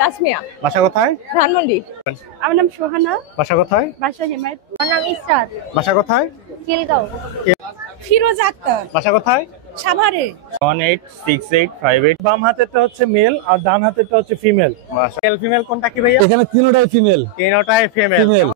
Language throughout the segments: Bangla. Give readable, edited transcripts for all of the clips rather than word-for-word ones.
তাসমিয়া। বাসা কোথায়? ধানমন্ডি। আমার নাম সোহানা। বাসা কোথায়? বাসা হিমায়ত। আমার নাম ইসরাত। বাসা কোথায়? খিলগাঁও। ফিরোজ আক্তার। বাসা কোথায়? সাভারে। 186858। বাম হাতেরটা হচ্ছে মেল আর ডান হাতেরটা হচ্ছে ফিমেল। মেল ফিমেল কোনটা কি ভাইয়া? এখানে তিনটাই ফিমেল। তিনটাই ফিমেল।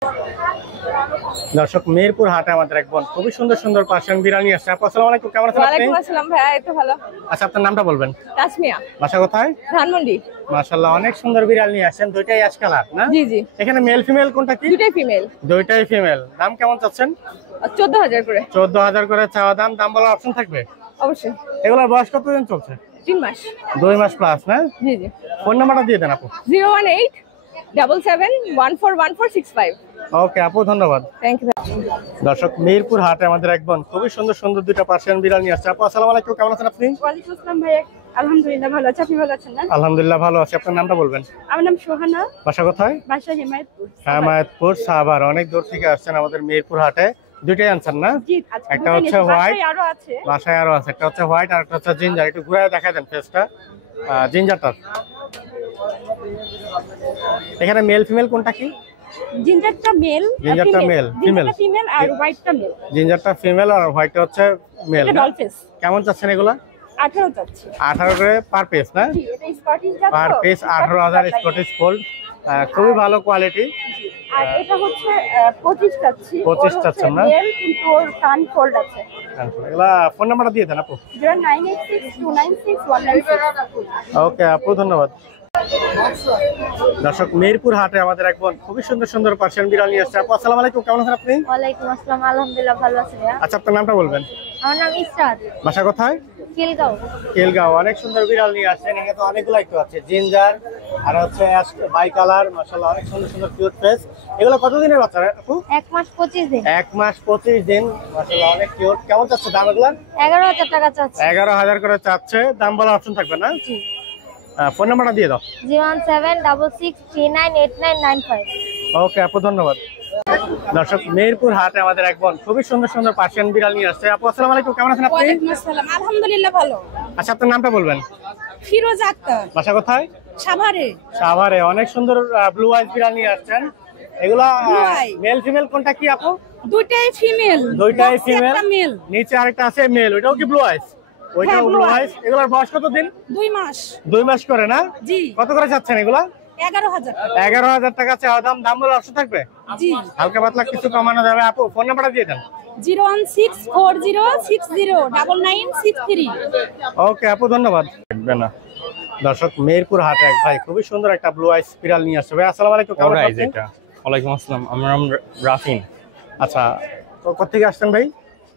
দর্শক মিরপুর হাটে আমাদের এক বোন খুবই সুন্দর সুন্দর পার্সিয়ান বিড়াল নিয়ে আসছে। আপু আসসালামু আলাইকুম, কেমন আছেন আপনি? ওয়ালাইকুম আসসালাম ভাইয়া, এই তো ভালো। আচ্ছা আপনার নামটা বলবেন? তাসমিয়া। বাসা কোথায়? ধানমন্ডি। মাশাআল্লাহ অনেক সুন্দর বিড়াল নিয়ে আসছেন, দুইটাই অ্যাশ কালার না? জি জি। এখানে মেল ফিমেল কোনটা কি? দুটাই ফিমেল। দুইটাই ফিমেল। দাম কেমন চাচ্ছেন? 14,000 করে। 14,000 করে চাওয়া দাম। দাম বলার অপশন থাকবে? অবশ্যই। এগুলোর বয়স কতদিন চলছে? 3 মাস। 2 মাস প্লাস না? জি জি। ফোন নাম্বারটা দিয়ে দেন আপু। 01877141465। ওকে আপু, ধন্যবাদ। Thank you. দর্শক মিরপুর হাটে আমাদের এক বোন খুবই সুন্দর সুন্দর দুইটা পার্সিয়ান বিড়াল নিয়ে আসছে। আপু আসসালামু আলাইকুম, কেমন আছেন আপনি? ওয়ালাইকুম আসসালাম ভাইয়া, আলহামদুলিল্লাহ ভালো আছি, আপনি ভালো আছেন না? আলহামদুলিল্লাহ ভালো আছি। আপনার নামটা বলবেন? আমার নাম সোহানা। বাসা কোথায়? বাসা হিমায়তপুর। হিমায়তপুর সাভার। অনেক দূর থেকে আসছেন আমাদের মিরপুর হাটে। দুইটাই আনছেন না? জি, আজকে একটা হচ্ছে হোয়াইট, বাসায় আরো আছে। বাসায় আরো আছে। একটা হচ্ছে হোয়াইট আর একটা হচ্ছে জিঞ্জার। একটু ঘুরে দেখা দেন ফেসটা, জিঞ্জারটা। এখানে মেল ফিমেল কোনটা কি? জিঞ্জারটা মেল, জিঞ্জারটা মেল, ফিমেল। ফিমেল আর হোয়াইটটা মেল। জিঞ্জারটা ফিমেল আর হোয়াইটটা হচ্ছে মেল। এটা ডলফিস। কেমন চাচ্ছেন এগুলা? 18 চাচ্ছি। 18 করে পার পিস না? জি, এটা স্কটিশ জাত। Per piece 18,000 Scottish fold. খুবই ভালো কোয়ালিটি। আর এটা হচ্ছে 25 চাচ্ছি। 25 চাচ্ছেন না? মেল কিন্তু ওর কান ফোল্ড আছে। এগুলা ফোন নাম্বারটা দিয়ে দেন আপু। 09862961961। ওকে আপু, ধন্যবাদ। দর্শক মিরপুর হাটে আমাদের এক বোন খুবই সুন্দর সুন্দর পার্সিয়ান বিড়াল নিয়ে আসছে। আপু আসসালামু আলাইকুম, কেমন আছেন আপনি? ওয়ালাইকুম আসসালাম, আলহামদুলিল্লাহ ভালো আছি ভাইয়া। আচ্ছা আপনার নামটা বলবেন? আমার নাম ইসরাত। বাসা কোথায়? খিলগাঁও। খিলগাঁও। অনেক সুন্দর বিড়াল নিয়ে আসছেন। এখানে তো অনেকগুলো একটু আছে, জিঞ্জার আর হচ্ছে বাই কালার। মাশাআল্লাহ অনেক সুন্দর সুন্দর কিউট ফেস। এগুলো কতদিনের বাচ্চা আপু? 1 মাস 25 দিন। 1 মাস 25 দিন। মাশাআল্লাহ অনেক কিউট। কেমন চাচ্ছে দাম এগুলা? 11,000 টাকা চাচ্ছি। 11,000 করে চাচ্ছে। দাম বলার অপশন থাকবে না? জি। ফোন নাম্বারটা দিয়ে দাও। 01766398995। ওকে আপু, ধন্যবাদ। দর্শক মিরপুর হাটে আমাদের এক বোন খুবই সুন্দর সুন্দর পার্সিয়ান বিড়াল নিয়ে আসছে। আপু আসসালামু আলাইকুম, কেমন আছেন আপনি? ওয়ালাইকুম আসসালাম, আলহামদুলিল্লাহ ভালো। আচ্ছা আপনার নামটা বলবেন? ফিরোজ আক্তার। বাসা কোথায়? সাভারে। সাভারে। অনেক সুন্দর ব্লু আইজ বিড়াল নিয়ে আসছেন। এগুলা Blue eye। মেল ফিমেল কোনটা কি আপু? দুইটাই ফিমেল। দুইটাই ফিমেল। মেল। নিচে আরেকটা আছে মেল, ওইটাও কি ব্লু আইজ? ওইটাও blue ব্লু eyes। আইজ। এগুলার বয়স কত দিন? 2 মাস। 2 মাস করে না? জি। কত করে চাচ্ছেন এগুলা? 11,000 টাকা। 11,000 টাকা চাওয়া দাম। দাম বলার অপশন থাকবে? জি। হালকা পাতলা কিছু কমানো যাবে। আপু ফোন নাম্বারটা দিয়ে দেন। 01640609963। ওকে আপু, ধন্যবাদ। থাকবে না। দর্শক মিরপুর হাটে এক ভাই খুবই সুন্দর একটা ব্লু আইস বিড়াল নিয়ে আসছে। ভাই আসসালামু আলাইকুম, কেমন আছেন আপনি? ওয়ালাইকুম আসসালাম, আমার নাম রাফিন। আচ্ছা, তো কোথা থেকে আসছেন ভাই?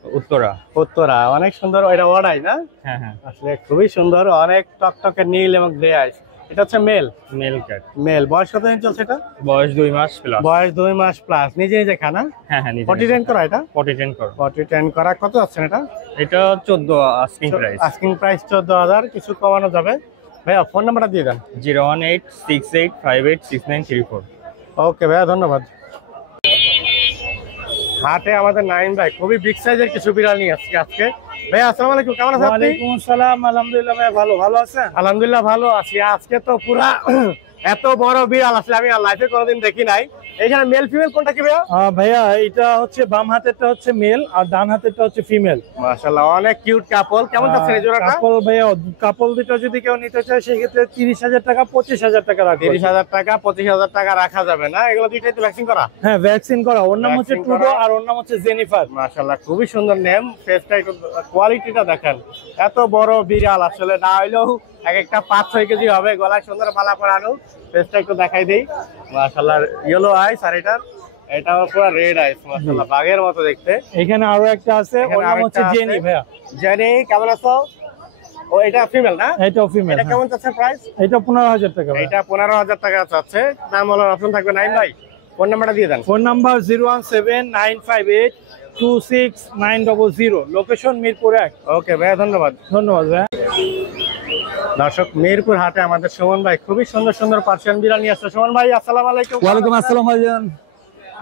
উত্তরা। উত্তরা। অনেক সুন্দর। এটা ওয়াড়াই না? হ্যাঁ হ্যাঁ, আসলে খুবই সুন্দর। অনেক টকটকে নীল এবং গ্রে আইস। এটা হচ্ছে মেল। Male cat. মেল। বয়স কত দিন চলছে এটা? বয়স 2 মাস প্লাস। বয়স 2 মাস প্লাস। নিজে নিজে খানা? হ্যাঁ হ্যাঁ, পটি ট্রেন করা এটা? পটি ট্রেন করো। পটি ট্রেন করা। কত আছেন এটা? এটা 14 আস্কিং প্রাইস। Asking price 14,000। কিছু কমানো যাবে। ভাইয়া ফোন নাম্বারটা দিয়ে দেন। 01868586934। ওকে ভাইয়া, ধন্যবাদ। হাটে আমাদের নাইম ভাই খুবই বিগ সাইজের কিছু বিড়াল নিয়ে আসছে আজকে। ভাইয়া আসসালামু আলাইকুম, কেমন আছেন আপনি? ওয়ালাইকুম আসসালাম, আলহামদুলিল্লাহ ভাই ভালো। ভালো আছেন? আলহামদুলিল্লাহ ভালো আছি। আজকে তো পুরা এত বড় বিড়াল আসলে আমি লাইফে কোনোদিন দেখি নাই। এখানে মেল ফিমেল কোনটা কি ভাইয়া? ভাইয়া এটা হচ্ছে বাম হাতেরটা হচ্ছে মেল আর ডান হাতেরটা হচ্ছে ফিমেল। মাশাআল্লাহ অনেক কিউট কাপল। কেমন যাচ্ছে এই জোড়াটা? কাপল ভাইয়া, কাপল দুটো যদি কেউ নিতে চায় সেই ক্ষেত্রে 30,000 টাকা 25,000 টাকা রাখবে। 30,000 টাকা 25,000 টাকা রাখা যাবে না? এগুলো দুইটাই তো ভ্যাকসিন করা? হ্যাঁ, ভ্যাকসিন করা। ওর নাম হচ্ছে Vaccine টুডো করা। আর ওর নাম হচ্ছে জেনিফার। মাশাআল্লাহ খুবই সুন্দর নেম। ফেসটা একটু কোয়ালিটিটা দেখেন। এত বড় বিড়াল আসলে না হইলেও এক একটা 5-6 কেজি হবে। গলায় সুন্দর মালা পরানো। ফেসটা একটু দেখাই দেই। মাশাআল্লাহ ইয়েলো আইস। আর এটাও পুরো রেড আইস। মাশাআল্লাহ বাঘের মতো দেখতে। এখানে আরো একটা আছে, ওর নাম হচ্ছে জেনি ভাইয়া। জেনি, কেমন আছো? ও এটা ফিমেল না? এটাও ফিমেল। এটা কেমন চাচ্ছে প্রাইস? এটা 15,000 টাকা। এটা 15,000 টাকা চাচ্ছে। দাম বলার অপশন থাকবে নাইম ভাই? ফোন নাম্বারটা দিয়ে দেন। Phone number 01795826900। Location Mirpur 1। Okay ভাইয়া, ধন্যবাদ। ধন্যবাদ ভাইয়া। দর্শক মিরপুর হাটে আমাদের সুমন ভাই খুবই সুন্দর সুন্দর পার্সিয়ান বিড়াল নিয়ে আসছে। সুমন ভাই আসসালামু আলাইকুম। ওয়ালাইকুম আসসালাম ভাইজান।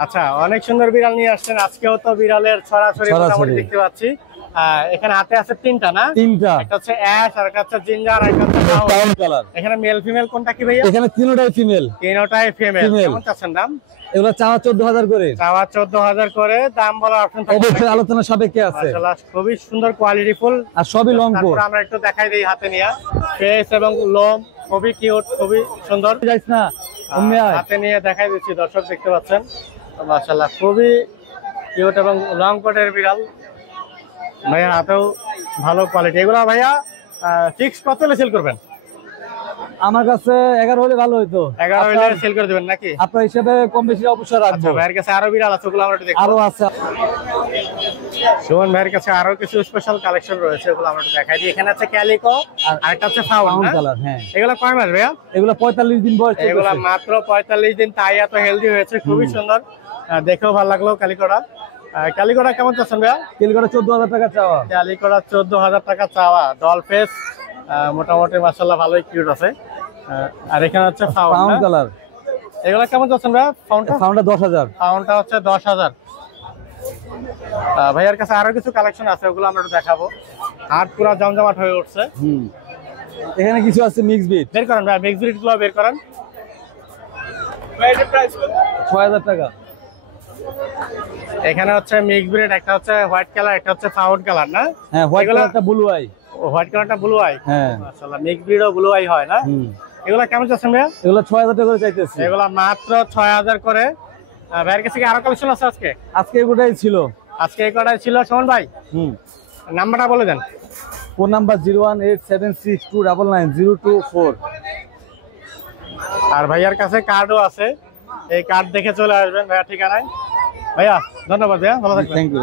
আচ্ছা, অনেক সুন্দর বিড়াল নিয়ে আসছেন। আজকেও তো বিড়ালের ছড়াছড়ি মোটামুটি দেখতে পাচ্ছি। এখানে হাতে আছে তিনটা না? তিনটা। একটা হচ্ছে অ্যাশ, আর একটা হচ্ছে জিঞ্জার, আর একটা হচ্ছে ব্রাউন কালার। এখানে মেল ফিমেল কোনটা কি ভাইয়া? এখানে তিনটাই ফিমেল। তিনটাই ফিমেল। Female। কেমন চাচ্ছেন দাম? এগুলো চাওয়া 14,000 করে। চাওয়া 14,000 করে, দাম বলার অপশন থাকবে। অবশ্যই আলোচনা সাপেক্ষে আছে। মাশাআল্লাহ খুবই সুন্দর কোয়ালিটি ফুল, আর সবই লং কোট। তারপর আমরা একটু দেখাই দেই হাতে নিয়ে। ফেস এবং লোম খুবই কিউট, খুবই সুন্দর। যাইস না অমনি আয়। হাতে নিয়ে দেখাই দিচ্ছি, দর্শক দেখতে পাচ্ছেন। মাশাআল্লাহ খুবই কিউট এবং লং কোটের বিড়াল। ভাইয়া হাতেও ভালো কোয়ালিটি। এগুলা ভাইয়া ফিক্স কত হলে সেল করবেন? আমার কাছে 11 হলে ভালো হইতো। 11 হলে সেল করে দিবেন নাকি? আপনার হিসাবে কম বেশি অবশ্যই আচ্ছা, রাখবো। ভাইয়ের কাছে আরো বিড়াল আছে, ওগুলো আমরা একটু দেখবো। আরো আছে। সুমন ভাইয়ের কাছে আরো কিছু স্পেশাল কালেকশন রয়েছে, ওগুলো আমরা একটু দেখাই দিই। এখানে আছে ক্যালিকো, আর একটা হচ্ছে ফাউন্ড ব্রাউন কালার। হ্যাঁ, এগুলো কয় মাস ভাইয়া? এগুলো 45 দিন বয়স। এগুলা মাত্র 45 দিন, তাই এত হেলদি হয়েছে, খুবই সুন্দর। দেখেও ভালো লাগলো ক্যালিকোটা। ক্যালিকোটা কেমন চাচ্ছেন ভাইয়া? কিলগড়ে 14,000 টাকা চাওয়া। ক্যালিকোটা 14,000 টাকা চাওয়া। ডল ফেস, মোটামুটি মাশাআল্লাহ ভালোই কিউট আছে। আর এখানে হচ্ছে ব্রাউন ফাউন্ড। কালার। এগুলা কেমন চাচ্ছেন ভাইয়া? ফাউন্ডটা ফাউন্ডটা 10,000। ফাউন্ডটা হচ্ছে 10,000। ভাইয়ার কাছে আরো কিছু কালেকশন আছে, ওগুলো আমরা একটু দেখাবো। হাট পুরো জমজমাট হয়ে উঠছে। এখানে কিছু আছে মিক্স বিট। বের করেন ভাই, মিক্স ব্রিড গুলো বের করেন। 6,000 টাকা। এখানে হচ্ছে মিক্স ব্রিড, একটা হচ্ছে হোয়াইট কালার, একটা হচ্ছে ফাউন্ড কালার না? হ্যাঁ, হোয়াইট এগুলা- কালারটা ব্লু আই। হোয়াইট কালারটা ব্লু আই। হ্যাঁ, মাশাআল্লাহ মিক্স ব্রিড ও ব্লু আই হয় না? এগুলা কেমন চাচ্ছেন ভাইয়া? এগুলো 6,000 টাকা করে চাইতেছি। এগুলা মাত্র 6,000 করে। ভাইয়ের কাছে কি আরো কালেকশন আছে আজকে? আজকে এগুলোই ছিল। আজকে এই কটাই ছিল। সুমন ভাই নাম্বারটা বলে দেন। Phone number 01876299024। আর ভাইয়ার কাছে কার্ডও আছে, এই কার্ড দেখে চলে আসবেন ভাইয়া ঠিকানায়। ভাইয়া ধন্যবাদ ভাইয়া, ভালো থাকবেন। Thank you.